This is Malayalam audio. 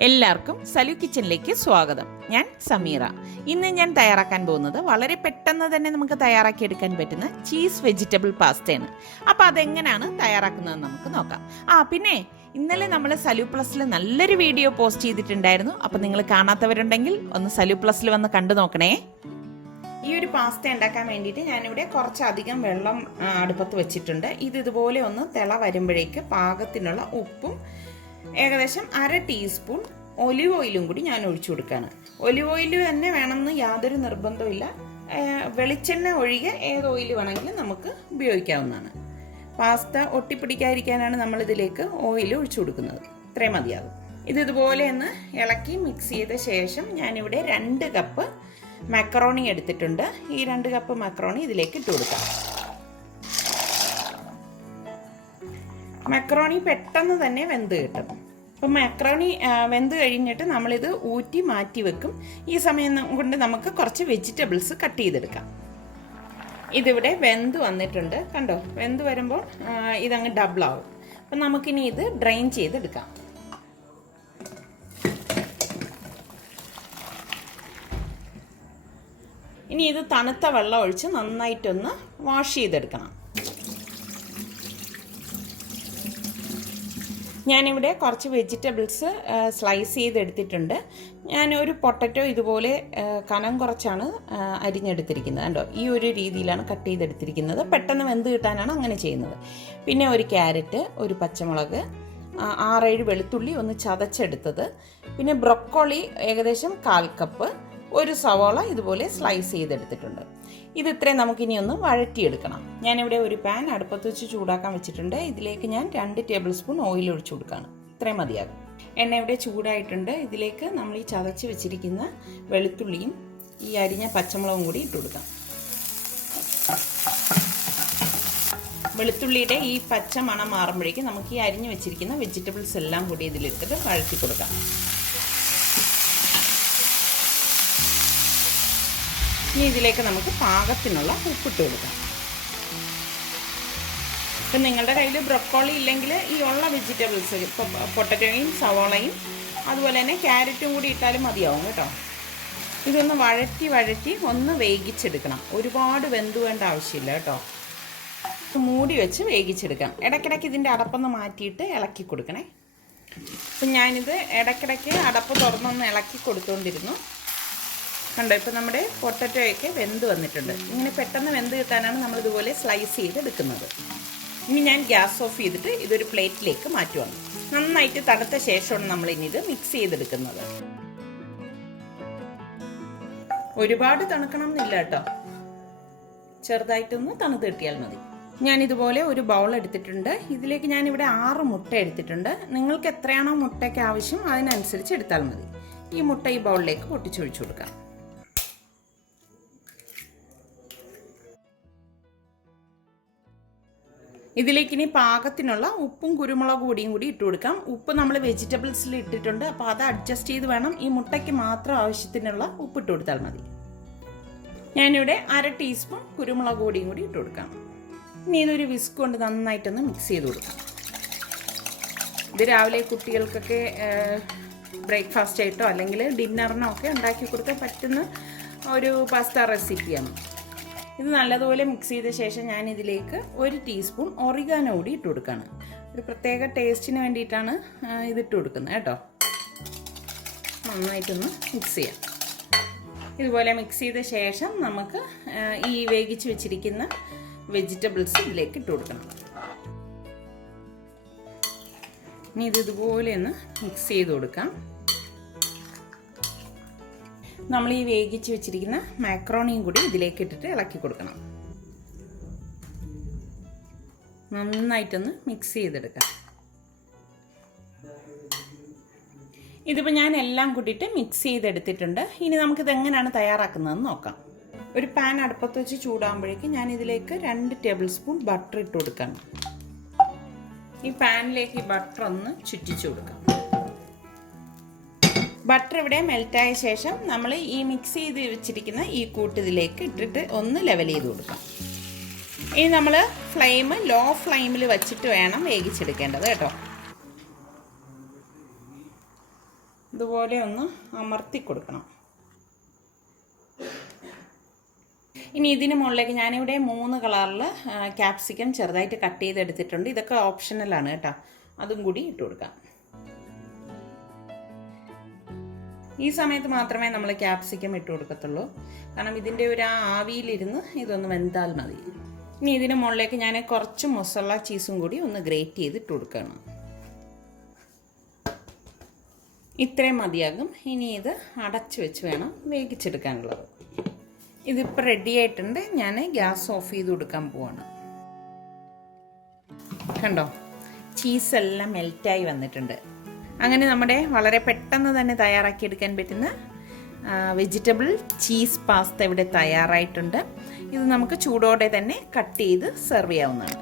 എല്ലാവർക്കും സലു കിച്ചണിലേക്ക് സ്വാഗതം. ഞാൻ സമീറ. ഇന്ന് ഞാൻ തയ്യാറാക്കാൻ പോകുന്നത് വളരെ പെട്ടെന്ന് തന്നെ നമുക്ക് തയ്യാറാക്കിയെടുക്കാൻ പറ്റുന്ന ചീസ് വെജിറ്റബിൾ പാസ്തയാണ്. അപ്പോൾ അതെങ്ങനെയാണ് തയ്യാറാക്കുന്നതെന്ന് നമുക്ക് നോക്കാം. പിന്നെ ഇന്നലെ നമ്മൾ സലു പ്ലസിൽ നല്ലൊരു വീഡിയോ പോസ്റ്റ് ചെയ്തിട്ടുണ്ടായിരുന്നു. അപ്പോൾ നിങ്ങൾ കാണാത്തവരുണ്ടെങ്കിൽ ഒന്ന് സലു പ്ലസിൽ വന്ന് കണ്ടു നോക്കണേ. ഈ ഒരു പാസ്ത ഉണ്ടാക്കാൻ വേണ്ടിയിട്ട് ഞാനിവിടെ കുറച്ചധികം വെള്ളം അടുപ്പത്ത് വെച്ചിട്ടുണ്ട്. ഇതുപോലെ ഒന്ന് തിള വരുമ്പോഴേക്ക് പാകത്തിനുള്ള ഉപ്പും ഏകദേശം 1/2 ടീസ്പൂൺ ഒലിവ് ഓയിലും കൂടി ഞാൻ ഒഴിച്ചു കൊടുക്കുകയാണ്. ഒലിവ് ഓയിൽ തന്നെ വേണമെന്ന് യാതൊരു നിർബന്ധമില്ല. വെളിച്ചെണ്ണ ഒഴികെ ഏത് ഓയിൽ വേണമെങ്കിലും നമുക്ക് ഉപയോഗിക്കാവുന്നതാണ്. പാസ്ത ഒട്ടിപ്പിടിക്കാതിരിക്കാനാണ് നമ്മളിതിലേക്ക് ഓയിൽ ഒഴിച്ചു കൊടുക്കുന്നത്. ഇത്രയും മതിയാകും. ഇതുപോലെ ഒന്ന് ഇളക്കി മിക്സ് ചെയ്ത ശേഷം ഞാനിവിടെ 2 കപ്പ് മാക്കറോണി എടുത്തിട്ടുണ്ട്. ഈ 2 കപ്പ് മാക്കറോണി ഇതിലേക്ക് ഇട്ട് കൊടുക്കാം. മാക്കറോണി പെട്ടെന്ന് തന്നെ വെന്ത് കിട്ടും. അപ്പം മാക്കറോണി വെന്ത് കഴിഞ്ഞിട്ട് നമ്മളിത് ഊറ്റി മാറ്റി വെക്കും. ഈ സമയം കൊണ്ട് നമുക്ക് കുറച്ച് വെജിറ്റബിൾസ് കട്ട് ചെയ്തെടുക്കാം. ഇതിവിടെ വെന്ത് വന്നിട്ടുണ്ട്, കണ്ടോ? വെന്ത് വരുമ്പോൾ ഇതങ്ങ് ഡബിൾ ആവും. അപ്പം നമുക്കിനി ഇത് ഡ്രെയിൻ ചെയ്തെടുക്കാം. ഇനി ഇത് തണുത്ത വെള്ളം ഒഴിച്ച് നന്നായിട്ടൊന്ന് വാഷ് ചെയ്തെടുക്കണം. ഞാനിവിടെ കുറച്ച് വെജിറ്റബിൾസ് സ്ലൈസ് ചെയ്തെടുത്തിട്ടുണ്ട്. ഞാനൊരു പൊട്ടറ്റോ ഇതുപോലെ കനം കുറച്ചാണ് അരിഞ്ഞെടുത്തിരിക്കുന്നത്. കണ്ടോ? ഈ ഒരു രീതിയിലാണ് കട്ട് ചെയ്തെടുത്തിരിക്കുന്നത്. പെട്ടെന്ന് വെന്ത് കിട്ടാനാണ് അങ്ങനെ ചെയ്യുന്നത്. പിന്നെ ഒരു ക്യാരറ്റ്, ഒരു പച്ചമുളക്, 6-7 വെളുത്തുള്ളി ഒന്ന് ചതച്ചെടുത്തത്, പിന്നെ ബ്രൊക്കോളി ഏകദേശം 1/4 കപ്പ്, ഒരു സവാള ഇതുപോലെ സ്ലൈസ് ചെയ്തെടുത്തിട്ടുണ്ട്. ഇത് ഇത്രയും നമുക്കിനി ഒന്ന് വഴറ്റിയെടുക്കണം. ഞാനിവിടെ ഒരു പാൻ അടുപ്പത്ത് വെച്ച് ചൂടാക്കാൻ വെച്ചിട്ടുണ്ട്. ഇതിലേക്ക് ഞാൻ 2 ടേബിൾ സ്പൂൺ ഓയിൽ ഒഴിച്ചു കൊടുക്കുകയാണ്. ഇത്രയും മതിയാകും. എണ്ണ ഇവിടെ ചൂടായിട്ടുണ്ട്. ഇതിലേക്ക് നമ്മൾ ഈ ചതച്ച് വെച്ചിരിക്കുന്ന വെളുത്തുള്ളിയും ഈ അരിഞ്ഞ പച്ചമുളകും കൂടി ഇട്ട് കൊടുക്കാം. വെളുത്തുള്ളിയുടെ ഈ പച്ച മണം മാറുമ്പോഴേക്കും നമുക്ക് ഈ അരിഞ്ഞു വെച്ചിരിക്കുന്ന വെജിറ്റബിൾസ് എല്ലാം കൂടി ഇതിലിട്ടിട്ട് വഴറ്റി കൊടുക്കാം. ഇനി ഇതിലേക്ക് നമുക്ക് പാകത്തിനുള്ള ഉപ്പിട്ട് കൊടുക്കാം. ഇപ്പം നിങ്ങളുടെ കയ്യിൽ ബ്രൊക്കോളി ഇല്ലെങ്കിൽ ഈ ഉള്ള വെജിറ്റബിൾസ്, ഇപ്പോൾ പൊട്ടറ്റോയും സവാളയും അതുപോലെ തന്നെ ക്യാരറ്റും കൂടി ഇട്ടാലും മതിയാവും കേട്ടോ. ഇതൊന്ന് വഴറ്റി ഒന്ന് വേവിച്ചെടുക്കണം. ഒരുപാട് വെന്ത് വേണ്ട ആവശ്യമില്ല കേട്ടോ. മൂടി വെച്ച് വേവിച്ചെടുക്കാം. ഇടയ്ക്കിടയ്ക്ക് ഇതിൻ്റെ അടപ്പൊന്ന് മാറ്റിയിട്ട് ഇളക്കി കൊടുക്കണേ. അപ്പം ഞാനിത് ഇടയ്ക്കിടയ്ക്ക് അടപ്പ് തുറന്നൊന്ന് ഇളക്കി കൊടുത്തുകൊണ്ടിരുന്നു. കണ്ടോ? ഇപ്പം നമ്മുടെ പൊട്ടറ്റോയൊക്കെ വെന്ത് വന്നിട്ടുണ്ട്. ഇങ്ങനെ പെട്ടെന്ന് വെന്ത് കിട്ടാനാണ് നമ്മളിതുപോലെ സ്ലൈസ് ചെയ്തെടുക്കുന്നത്. ഇനി ഞാൻ ഗ്യാസ് ഓഫ് ചെയ്തിട്ട് ഇതൊരു പ്ലേറ്റിലേക്ക് മാറ്റുവാണ്. നന്നായിട്ട് തണുത്ത ശേഷമാണ് നമ്മളിനി ഇത് മിക്സ് ചെയ്തെടുക്കുന്നത്. ഒരുപാട് തണുക്കണം എന്നില്ല കേട്ടോ, ചെറുതായിട്ടൊന്ന് തണുത്ത് കിട്ടിയാൽ മതി. ഞാനിതുപോലെ ഒരു ബൗൾ എടുത്തിട്ടുണ്ട്. ഇതിലേക്ക് ഞാനിവിടെ 6 മുട്ട എടുത്തിട്ടുണ്ട്. നിങ്ങൾക്ക് എത്രയാണോ മുട്ടയ്ക്ക് ആവശ്യം അതിനനുസരിച്ച് എടുത്താൽ മതി. ഈ മുട്ട ഈ ബൗളിലേക്ക് പൊട്ടിച്ചൊഴിച്ചു കൊടുക്കാം. ഇതിലേക്ക് ഇനി പാകത്തിനുള്ള ഉപ്പും കുരുമുളക് പൊടിയും കൂടി ഇട്ട് കൊടുക്കാം. ഉപ്പ് നമ്മൾ വെജിറ്റബിൾസിൽ ഇട്ടിട്ടുണ്ട്, അപ്പോൾ അത് അഡ്ജസ്റ്റ് ചെയ്ത് വേണം. ഈ മുട്ടയ്ക്ക് മാത്രം ആവശ്യത്തിനുള്ള ഉപ്പ് ഇട്ട് കൊടുത്താൽ മതി. ഞാനിവിടെ 1/2 ടീസ്പൂൺ കുരുമുളക് പൊടിയും കൂടി ഇട്ട് കൊടുക്കാം. ഇനി ഇതൊരു വിസ്ക് കൊണ്ട് നന്നായിട്ടൊന്ന് മിക്സ് ചെയ്ത് കൊടുക്കാം. ഇത് രാവിലെ കുട്ടികൾക്കൊക്കെ ബ്രേക്ക്ഫാസ്റ്റ് ആയിട്ടോ അല്ലെങ്കിൽ ഡിന്നറിനോ ഒക്കെ ഉണ്ടാക്കി കൊടുക്കാൻ പറ്റുന്ന ഒരു പാസ്ത റെസിപ്പിയാണ്. ഇത് നല്ലതുപോലെ മിക്സ് ചെയ്ത ശേഷം ഞാൻ ഇതിലേക്ക് 1 ടീസ്പൂൺ ഒറിഗാനോ കൂടി ഇട്ട് കൊടുക്കുകയാണ്. ഒരു പ്രത്യേക ടേസ്റ്റിന് വേണ്ടിയിട്ടാണ് ഇതിട്ട് കൊടുക്കുന്നത് കേട്ടോ. നന്നായിട്ടൊന്ന് മിക്സ് ചെയ്യാം. ഇതുപോലെ മിക്സ് ചെയ്ത ശേഷം നമുക്ക് ഈ വേവിച്ച് വെച്ചിരിക്കുന്ന വെജിറ്റബിൾസ് ഇതിലേക്ക് ഇട്ട് കൊടുക്കണം. ഇനി ഇതുപോലെ ഒന്ന് മിക്സ് ചെയ്ത് കൊടുക്കാം. നമ്മൾ ഈ വേവിച്ച് വെച്ചിരിക്കുന്ന മാക്രോണിയും കൂടി ഇതിലേക്ക് ഇട്ടിട്ട് ഇളക്കി കൊടുക്കണം. നന്നായിട്ടൊന്ന് മിക്സ് ചെയ്തെടുക്കാം. ഇതിപ്പോൾ ഞാൻ എല്ലാം കൂട്ടിയിട്ട് മിക്സ് ചെയ്തെടുത്തിട്ടുണ്ട്. ഇനി നമുക്കിത് എങ്ങനെയാണ് തയ്യാറാക്കുന്നതെന്ന് നോക്കാം. ഒരു പാൻ അടുപ്പത്ത് വെച്ച് ചൂടാകുമ്പോഴേക്കും ഞാൻ ഇതിലേക്ക് 2 ടേബിൾ സ്പൂൺ ബട്ടർ ഇട്ട് കൊടുക്കണം. ഈ പാനിലേക്ക് ഈ ബട്ടർ ഒന്ന് ചുറ്റിച്ചു കൊടുക്കാം. ബട്ടർ ഇവിടെ മെൽറ്റായ ശേഷം നമ്മൾ ഈ മിക്സ് ചെയ്ത് വെച്ചിരിക്കുന്ന ഈ കൂട്ട് ഇതിലേക്ക് ഇട്ടിട്ട് ഒന്ന് ലെവൽ ചെയ്ത് കൊടുക്കാം. ഇനി നമ്മൾ ഫ്ലെയിം ലോ ഫ്ലെയിമിൽ വെച്ചിട്ട് വേണം വേവിച്ചെടുക്കേണ്ടത് കേട്ടോ. ഇതുപോലെ ഒന്ന് അമർത്തി കൊടുക്കണം. ഇനി ഇതിന് മുകളിലേക്ക് ഞാനിവിടെ 3 കളറിൽ ക്യാപ്സിക്കം ചെറുതായിട്ട് കട്ട് ചെയ്തെടുത്തിട്ടുണ്ട്. ഇതൊക്കെ ഓപ്ഷണലാണ് കേട്ടോ, അതും കൂടി ഇട്ട് കൊടുക്കാം. ഈ സമയത്ത് മാത്രമേ നമ്മൾ ക്യാപ്സിക്കം ഇട്ട് കൊടുക്കത്തുള്ളൂ, കാരണം ഇതിൻ്റെ ഒരു ആവിയിലിരുന്ന് ഇതൊന്ന് വെന്താൽ മതി. ഇനി ഇതിന് മുകളിലേക്ക് ഞാൻ കുറച്ച് മൊസറല്ല ചീസും കൂടി ഒന്ന് ഗ്രേറ്റ് ചെയ്ത് ഇട്ട് കൊടുക്കുകയാണ്. ഇത്രയും മതിയാകും. ഇനി ഇത് അടച്ചു വെച്ച് വേണം വേവിച്ചെടുക്കാനുള്ളത്. ഇതിപ്പോൾ റെഡി ആയിട്ടുണ്ട്. ഞാൻ ഗ്യാസ് ഓഫ് ചെയ്ത് കൊടുക്കാൻ പോവാണ്. കണ്ടോ, ചീസെല്ലാം മെൽറ്റായി വന്നിട്ടുണ്ട്. അങ്ങനെ നമ്മുടെ വളരെ പെട്ടെന്ന് തന്നെ തയ്യാറാക്കിയെടുക്കാൻ പറ്റുന്ന വെജിറ്റബിൾ ചീസ് പാസ്ത ഇവിടെ തയ്യാറായിട്ടുണ്ട്. ഇത് നമുക്ക് ചൂടോടെ തന്നെ കട്ട് ചെയ്ത് സെർവ് ചെയ്യാവുന്നതാണ്.